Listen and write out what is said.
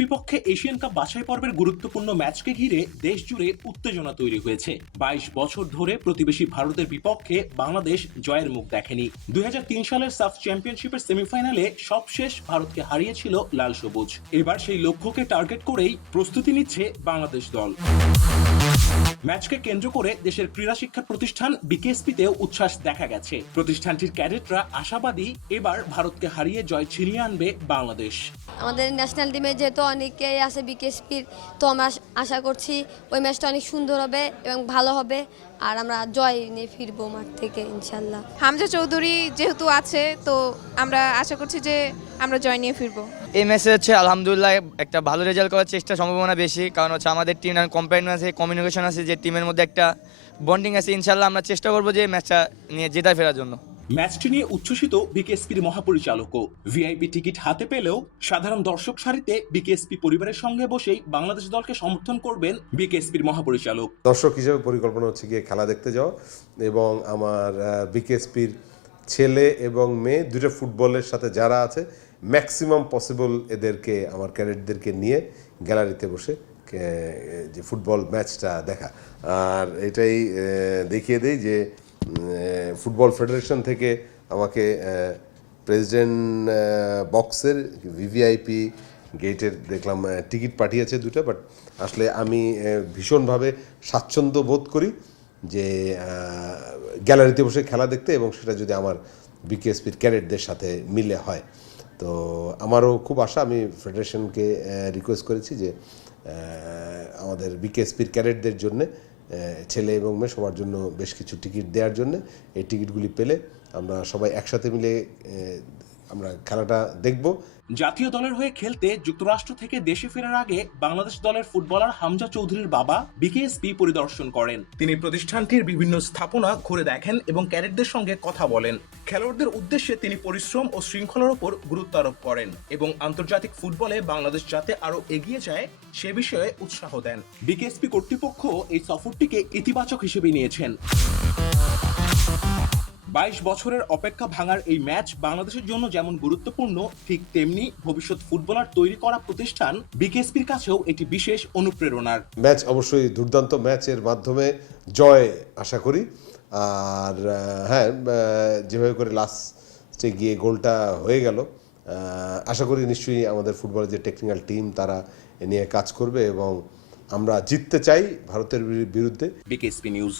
বিপক্ষে Asian cup বাছাই পর্বের গুরুত্বপূর্ণ ম্যাচকে ঘিরে দেশ জুড়ে উত্তেজনা তৈরি হয়েছে। বাইশ বছর ধরে প্রতিবেশী ভারতের বিপক্ষে বাংলাদেশ জয়ের মুখ দেখেনি। দুই সালের সাফ চ্যাম্পিয়নশিপের সেমিফাইনালে সবশেষ ভারতকে হারিয়েছিল লাল সবুজ। এবার সেই লক্ষ্যকে টার্গেট করেই প্রস্তুতি নিচ্ছে বাংলাদেশ দল। ম্যাচকে কেন্দ্র করে দেশের ক্রীড়া শিক্ষা প্রতিষ্ঠান বিকেএসপিতেও উচ্ছ্বাস দেখা গেছে। প্রতিষ্ঠানটির ক্যাডেটরা আশাবাদী এবার ভারতকে হারিয়ে জয় ছিনিয়ে আনবে বাংলাদেশ। আমাদের ন্যাশনাল টিমে যেহেতু অনেকেই আছে বিকেএসপির তো আমরা আশা করছি ওই ম্যাচটা অনেক সুন্দর হবে এবং ভালো হবে। আর আমরা জয় নিয়ে ফিরবো মাঠ থেকে ইনশাল্লাহ। হামজা চৌধুরী যেহেতু আছে তো আমরা আশা করছি যে আমরা জয় নিয়ে ফিরবো। এই ম্যাচে হচ্ছে আলহামদুলিল্লাহ একটা ভালো রেজাল্ট করার চেষ্টা সম্ভাবনা বেশি। কারণ হচ্ছে আমাদের টিম কম্পারিজন আছে কমিউনিকেশন আছে যে টিমের মধ্যে একটা বন্ডিং আছে। ইনশাল্লাহ আমরা চেষ্টা করব যে ম্যাচটা নিয়ে জেতা ফেরার জন্য। ম্যাচটি নিয়ে উচ্ছ্বসিত বিকেএসপির মহাপরিচালকও। ভিআইপি টিকিট হাতে পেলেও সাধারণ দর্শক সারিতে বিকেএসপি পরিবারের সঙ্গে বসেই বাংলাদেশ দলকে সমর্থন করবেন বিকেএসপির মহাপরিচালক। দর্শক হিসেবে পরিকল্পনা হচ্ছে গিয়ে খেলা দেখতে যাওয়া এবং আমার বিকেএসপির ছেলে এবং মেয়ে দুটো ফুটবলের সাথে যারা আছে, ম্যাক্সিমাম পসিবল এদেরকে, আমার ক্যাডেটদেরকে নিয়ে গ্যালারিতে বসে যে ফুটবল ম্যাচটা দেখা। আর এটাই দেখিয়ে দেই যে ফুটবল ফেডারেশন থেকে আমাকে প্রেসিডেন্ট বক্সের ভিভিআইপি গেটের দেখলাম টিকিট পাঠিয়েছে দুটো বাট আসলে আমি ভীষণভাবে স্বাচ্ছন্দ্য বোধ করি যে গ্যালারিতে বসে খেলা দেখতে এবং সেটা যদি আমার বিকেএসপির ক্যাডেটদের সাথে মিলে হয়। তো আমারও খুব আশা, আমি ফেডারেশনকে রিকোয়েস্ট করেছি যে আমাদের বিকেএসপির ক্যাডেটদের জন্য ছেলে এবং মেয়ে সবার জন্য বেশ কিছু টিকিট দেওয়ার জন্য এই টিকিটগুলি পেলে আমরা সবাই একসাথে মিলে আমরা খেলাটা দেখব। জাতীয় দলের হয়ে খেলতে যুক্তরাষ্ট্র থেকে দেশে ফেরার আগে বাংলাদেশ দলের ফুটবলার হামজা চৌধুরীর বাবা বিকেএসপি পরিদর্শন করেন। তিনি প্রতিষ্ঠানটির বিভিন্ন স্থাপনা ঘুরে দেখেন এবং ক্যাডেটদের সঙ্গে কথা বলেন। খেলোয়াড়দের উদ্দেশ্যে তিনি পরিশ্রম ও শৃঙ্খলার উপর গুরুত্ব আরোপ করেন এবং আন্তর্জাতিক ফুটবলে বাংলাদেশ যাতে আরও এগিয়ে যায় সে বিষয়ে উৎসাহ দেন। বিকেএসপি কর্তৃপক্ষ এই সফরটিকে ইতিবাচক হিসেবে নিয়েছেন। বাইশ বছরের অপেক্ষা ভাঙার এই ম্যাচ বাংলাদেশের জন্য যেমন গুরুত্বপূর্ণ ঠিক তেমনি ভবিষ্যৎ ফুটবলার তৈরি করা প্রতিষ্ঠান বিকেএসপির কাছেও এটি বিশেষ অনুপ্রেরণার। ম্যাচ অবশ্যই দুর্দান্ত ম্যাচের মাধ্যমে জয় আশা করি। আর হ্যাঁ যেভাবে করে লাস্টে গিয়ে গোলটা হয়ে গেল আশা করি নিশ্চয়ই আমাদের ফুটবলের যে টেকনিক্যাল টিম তারা এ নিয়ে কাজ করবে এবং আমরা জিততে চাই ভারতের বিরুদ্ধে। BKSP news.